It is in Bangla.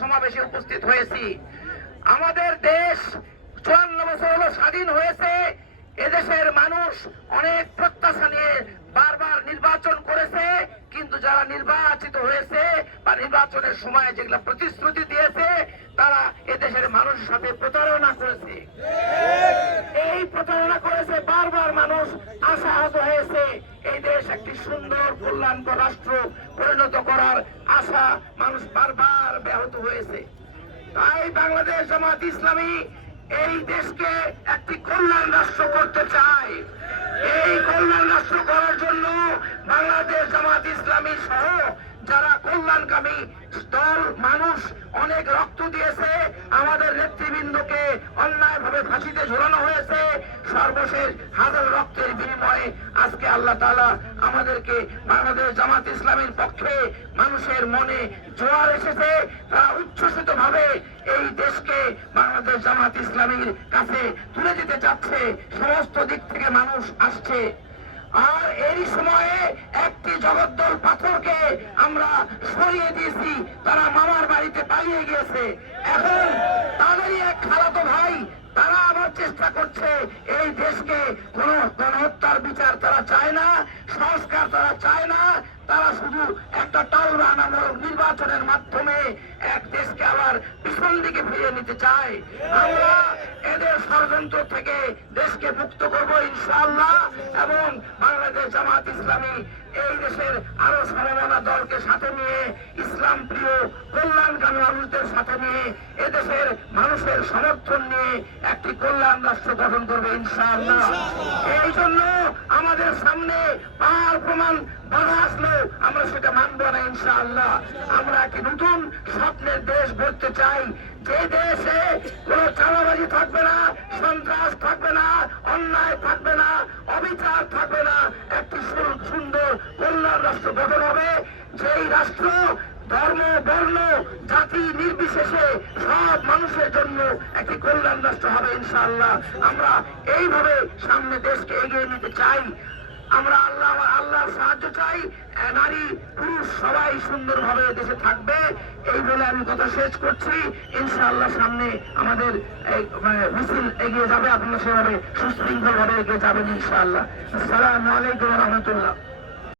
সমাবেশে উপস্থিত হয়েছি। আমাদের দেশ 54 বছর হলো স্বাধীন হয়েছে। এদেশের মানুষ অনেক প্রত্যাশা নিয়ে বারবার নির্বাচন করেছে, কিন্তু যারা নির্বাচিত হয়েছে বা নির্বাচনের সময় যেগুলো প্রতিশ্রুতি দিয়েছে তারা এদেশের মানুষের সাথে প্রতারণা করেছে। এই প্রতারণা করেছে, বারবার মানুষ আশাহত হয়েছে। এই দেশ একটি সুন্দর কল্যাণকর রাষ্ট্র পরিণত করার আশা মানুষ বারবার ব্যাহত হয়েছে। তাই বাংলাদেশ জামাত ইসলামী এই দেশকে একটি কল্যাণ রাষ্ট্র করতে চায়। এই কল্যাণ রাষ্ট্র করার জন্য বাংলাদেশ জামাত ইসলামী সহ যারা কল্যাণকামী দল মানুষ অনেক রক্ত দিয়েছে, আমাদের নেতৃবৃন্দকে অন্যায়ভাবে ফাঁসিতে ঝোলানো হয়েছে। সর্বশেষ হাজার রক্তের বিনিময়ে আজকে আল্লাহ তাআলা আমাদেরকে বাংলাদেশ জামাত ইসলামীর পক্ষে মানুষের মনে জোয়ার এসেছে। তারা উচ্ছ্বসিত ভাবে এই দেশকে বাংলাদেশ জামাত ইসলামীর কাছে তুলে দিতে চাচ্ছে। সমস্ত দিক থেকে মানুষ আসছে। আর এই সময়ে একটি জগদ্দল পাথরকে আমরা সরিয়ে দিয়েছি, তারা মামার বাড়িতে পালিয়ে গিয়েছে। এখন তাদেরই এক খালাতো ভাই, তারা আবার চেষ্টা করছে এই দেশকে কোন গণহত্যার বিচার তারা চায় না, সংস্কার তারা চায় না। তারা শুধু একটা টালবাহানামূলক নির্বাচনের মাধ্যমে এক দেশকে আবার পিছন দিকে ফিরিয়ে নিতে চায়। আমরা এদের ষড়যন্ত্র থেকে দেশকে মুক্ত করব ইনশাআল্লাহ। এবং বাংলাদেশ জামাত ইসলামী এই দেশের আরো সমমনা দলকে সাথে নিয়ে, ইসলাম প্রিয় কল্যাণকামী মানুষদের সাথে নিয়ে, এদেশের মানুষের সমর্থন নিয়ে একটি কল্যাণ রাষ্ট্র গঠন করবে ইনশাআল্লাহ। এই জন্য আমাদের সামনে পাহাড় প্রমাণ বাধা আসলে আমরা সেটা মানব না ইনশাআল্লাহ। আমরা একটি নতুন স্বপ্নের দেশ গড়তে চাই, যে দেশে কোনো চাঁদাবাজি থাকবে না, সন্ত্রাস থাকবে না, অন্যায় থাকবে না, অবিচার থাকবে না। একটি সুন্দর কল্যাণ রাষ্ট্র গঠন হবে, যেই রাষ্ট্র ধর্ম বর্ণ জাতি নির্বিশেষে সব মানুষের জন্য একটি কল্যাণ রাষ্ট্র হবে ইনশাআল্লাহ। আমরা এইভাবে সামনে দেশকে এগিয়ে নিতে চাই। আমরা আল্লাহর সাহায্য চাই। নারী পুরুষ সবাই সুন্দরভাবে দেশে থাকবে, এই বলে আমি কথা শেষ করছি। ইনশাআল্লাহ সামনে আমাদের মিছিল এগিয়ে যাবে, আপনারা সেভাবে সুশৃঙ্খল ভাবে এগিয়ে যাবেন ইনশাআল্লাহ। আসসালামু আলাইকুম ওয়া রাহমাতুল্লাহ।